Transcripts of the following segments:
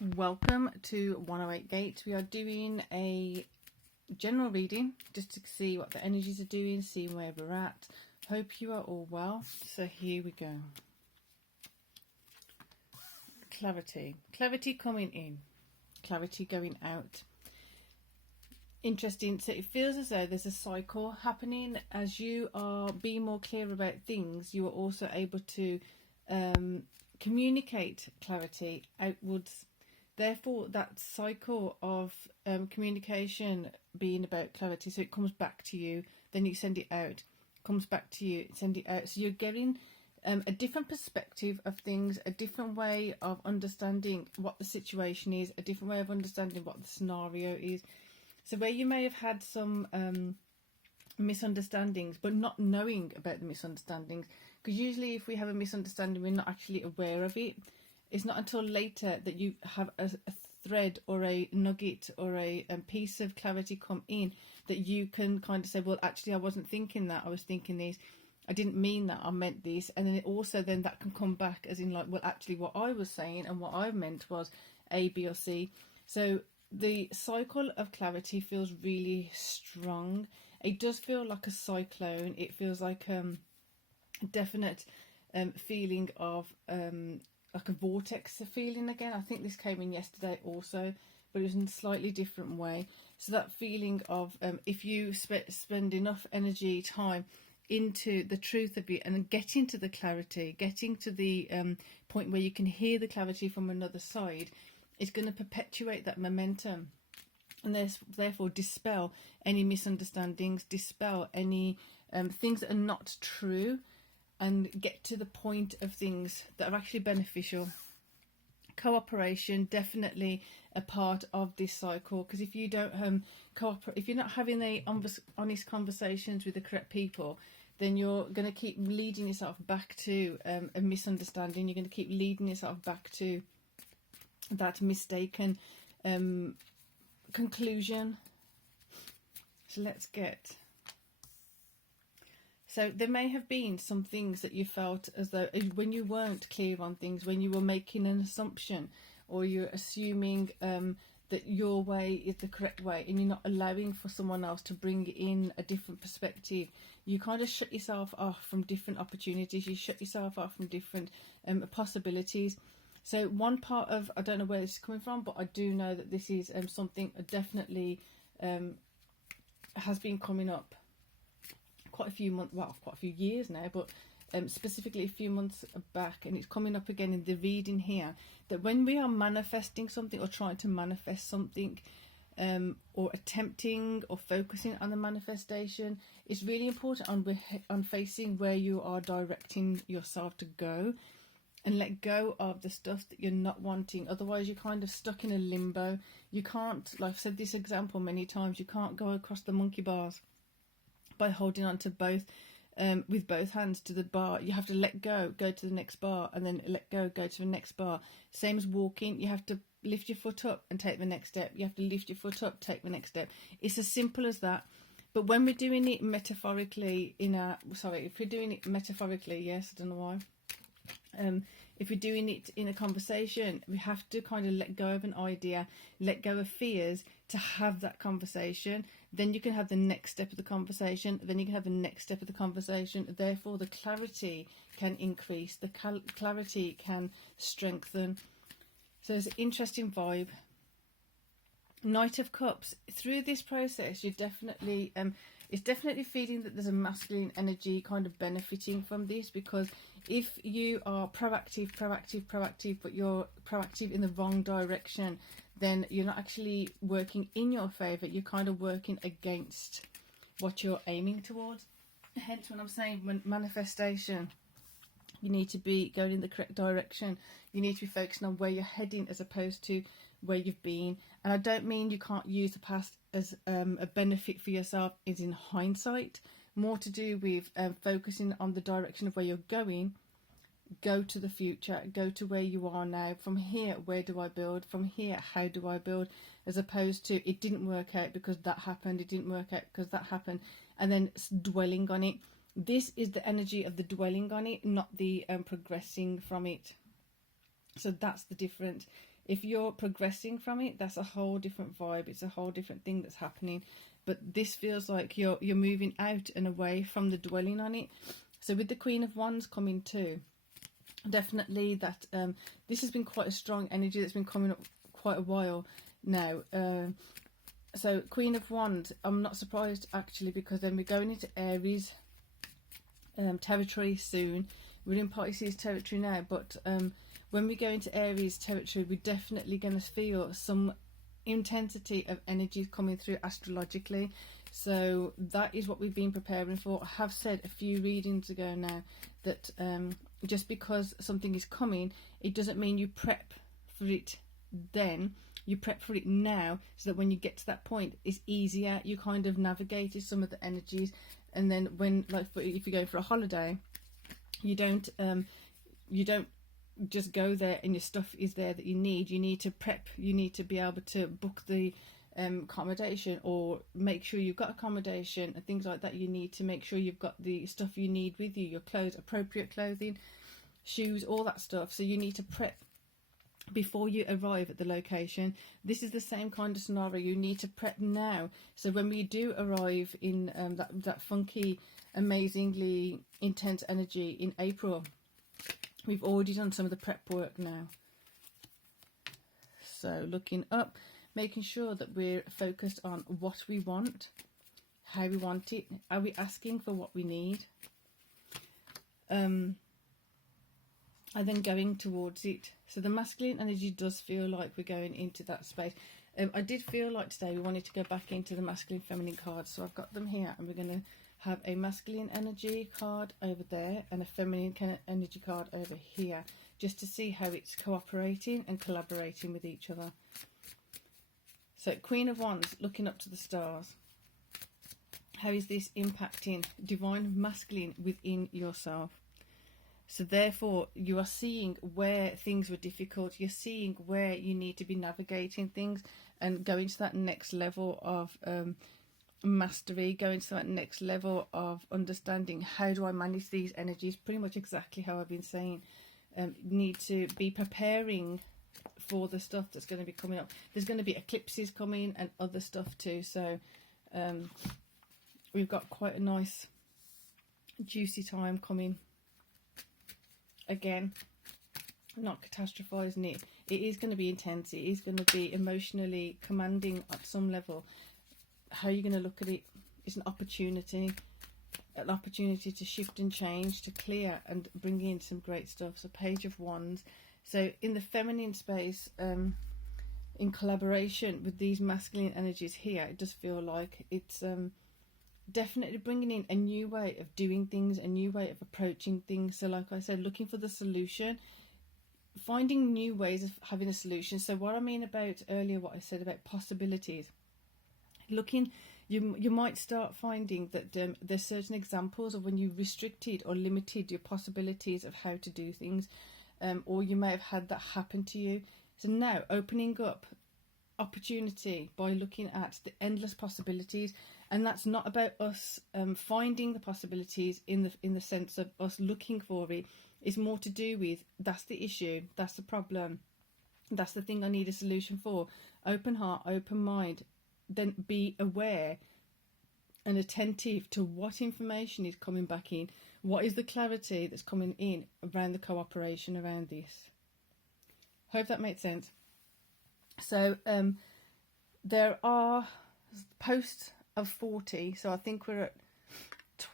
Welcome to 108 Gate. We are doing a general reading just to see what the energies are doing, see where we're at. Hope you are all well. So here we go. Clarity. Clarity coming in. Clarity going out. Interesting. So it feels as though there's a cycle happening. As you are being more clear about things, you are also able to communicate clarity outwards. Therefore, that cycle of communication being about clarity, so it comes back to you, then you send it out, comes back to you, send it out. So you're getting a different perspective of things, a different way of understanding what the situation is, a different way of understanding what the scenario is. So where you may have had some misunderstandings, but not knowing about the misunderstandings, because usually if we have a misunderstanding, we're not actually aware of it. It's not until later that you have a thread or a nugget or a piece of clarity come in that you can kind of say, well, actually, I wasn't thinking that. I was thinking this. I didn't mean that. I meant this. And then it also then that can come back as in like, well, actually, what I was saying and what I meant was A, B, or C. So the cycle of clarity feels really strong. It does feel like a cyclone. It feels like a definite feeling of like a vortex feeling again. I think this came in yesterday also, but it was in a slightly different way. So that feeling of if you spend enough energy, time into the truth of it and getting to the clarity, getting to the point where you can hear the clarity from another side, it's going to perpetuate that momentum and therefore dispel any misunderstandings, dispel any things that are not true, and get to the point of things that are actually beneficial. Cooperation, definitely a part of this cycle, because if you don't cooperate, if you're not having the honest conversations with the correct people, then you're going to keep leading yourself back to a misunderstanding. You're going to keep leading yourself back to that mistaken conclusion. So let's get... So there may have been some things that you felt as though when you weren't clear on things, when you were making an assumption or you're assuming that your way is the correct way and you're not allowing for someone else to bring in a different perspective, you kind of shut yourself off from different opportunities, you shut yourself off from different possibilities. So one part of, I don't know where this is coming from, but I do know that this is something definitely has been coming up quite a few months, well, quite a few years now, but specifically a few months back, and it's coming up again in the reading here, that when we are manifesting something or trying to manifest something or attempting or focusing on the manifestation, it's really important on facing where you are directing yourself to go and let go of the stuff that you're not wanting. Otherwise you're kind of stuck in a limbo. You can't, like I've said this example many times, you can't go across the monkey bars by holding on to both with both hands to the bar. You have to let go to the next bar, and then let go to the next bar. Same as walking, you have to lift your foot up and take the next step. You have to lift your foot up, take the next step. It's as simple as that. But when we're doing it metaphorically if we're doing it metaphorically, yes, I don't know why, if we're doing it in a conversation, we have to kind of let go of an idea, let go of fears to have that conversation. Then you can have the next step of the conversation, then you can have the next step of the conversation. Therefore the clarity can increase, the clarity can strengthen. So it's an interesting vibe. Knight of Cups. Through this process, you're definitely it's definitely feeling that there's a masculine energy kind of benefiting from this, because if you are proactive, but you're proactive in the wrong direction, then you're not actually working in your favour, you're kind of working against what you're aiming towards. Hence when I'm saying when manifestation, you need to be going in the correct direction. You need to be focusing on where you're heading as opposed to where you've been. And I don't mean you can't use the past as a benefit for yourself, is in hindsight. More to do with focusing on the direction of where you're going. Go to the future, go to where you are now. From here, where do I build? From here, how do I build? As opposed to, it didn't work out because that happened, it didn't work out because that happened, and then dwelling on it. This is the energy of the dwelling on it, not the progressing from it. So that's the difference. If you're progressing from it, that's a whole different vibe. It's a whole different thing that's happening. But this feels like you're moving out and away from the dwelling on it. So with the Queen of Wands coming too, definitely that this has been quite a strong energy that's been coming up quite a while now. So Queen of Wands, I'm not surprised actually, because then we're going into Aries territory soon. We're in Pisces territory now, but when we go into Aries territory, we're definitely going to feel some intensity of energy coming through astrologically. So that is what we've been preparing for. I have said a few readings ago now that just because something is coming, it doesn't mean you prep for it then. You prep for it now, so that when you get to that point, it's easier. You kind of navigated some of the energies, and then when, like, if you're going for a holiday, you don't just go there and your stuff is there that you need. You need to prep. You need to be able to book the accommodation, or make sure you've got accommodation and things like that. You need to make sure you've got the stuff you need with you, your clothes, appropriate clothing, shoes, all that stuff. So you need to prep before you arrive at the location. This is the same kind of scenario. You need to prep now, so when we do arrive in that funky, amazingly intense energy in April, we've already done some of the prep work now. So looking up, making sure that we're focused on what we want, how we want it. Are we asking for what we need? And then going towards it. So the masculine energy does feel like we're going into that space. I did feel like today we wanted to go back into the masculine feminine cards, so I've got them here, and we're going to have a masculine energy card over there and a feminine energy card over here, just to see how it's cooperating and collaborating with each other. So Queen of Wands, looking up to the stars. How is this impacting divine masculine within yourself? So therefore, you are seeing where things were difficult. You're seeing where you need to be navigating things and going to that next level of mastery, going to that next level of understanding. How do I manage these energies? Pretty much exactly how I've been saying. Need to be preparing for the stuff that's going to be coming up. There's going to be eclipses coming and other stuff too. So we've got quite a nice juicy time coming. Again, not catastrophizing it. It is going to be intense. It is going to be emotionally commanding at some level. How are you going to look at it? It's an opportunity to shift and change, to clear and bring in some great stuff. So Page of Wands. So in the feminine space, in collaboration with these masculine energies here, it does feel like it's definitely bringing in a new way of doing things, a new way of approaching things. So like I said, looking for the solution, finding new ways of having a solution. So what I mean about earlier, what I said about possibilities, looking, you might start finding that there's certain examples of when you restricted or limited your possibilities of how to do things, or you may have had that happen to you. So now opening up opportunity by looking at the endless possibilities. And that's not about us finding the possibilities in the sense of us looking for it. It's more to do with, that's the issue, that's the problem, that's the thing I need a solution for. Open heart, open mind. Then be aware and attentive to what information is coming back in. What is the clarity that's coming in around the cooperation around this? Hope that makes sense. So there are posts of 40, so I think we're at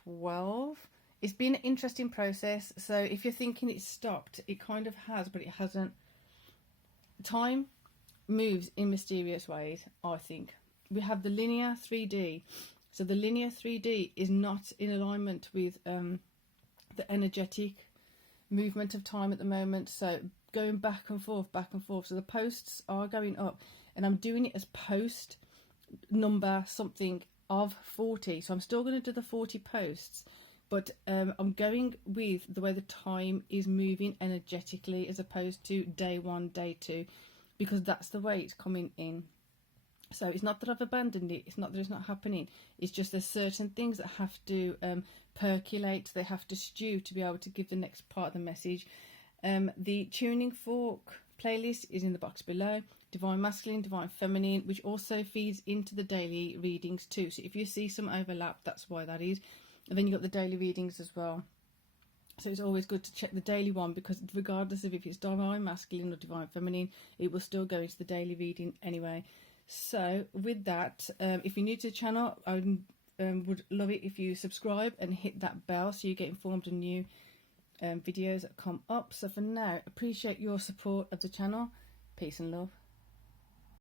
12. It's been an interesting process. So if you're thinking it's stopped, it kind of has, but it hasn't. Time moves in mysterious ways, I think. We have the linear 3D. So the linear 3D is not in alignment with the energetic movement of time at the moment. So going back and forth. So the posts are going up, and I'm doing it as post number something of 40. So I'm still going to do the 40 posts, but I'm going with the way the time is moving energetically as opposed to day 1, day 2, because that's the way it's coming in. So it's not that I've abandoned it, it's not that it's not happening, it's just there's certain things that have to percolate, they have to stew to be able to give the next part of the message. The tuning fork playlist is in the box below. Divine Masculine, Divine Feminine, which also feeds into the daily readings too. So if you see some overlap, that's why that is. And then you've got the daily readings as well. So it's always good to check the daily one, because regardless of if it's Divine Masculine or Divine Feminine, it will still go into the daily reading anyway. So with that, if you're new to the channel, I would love it if you subscribe and hit that bell so you get informed of new videos that come up. So for now, appreciate your support of the channel. Peace and love.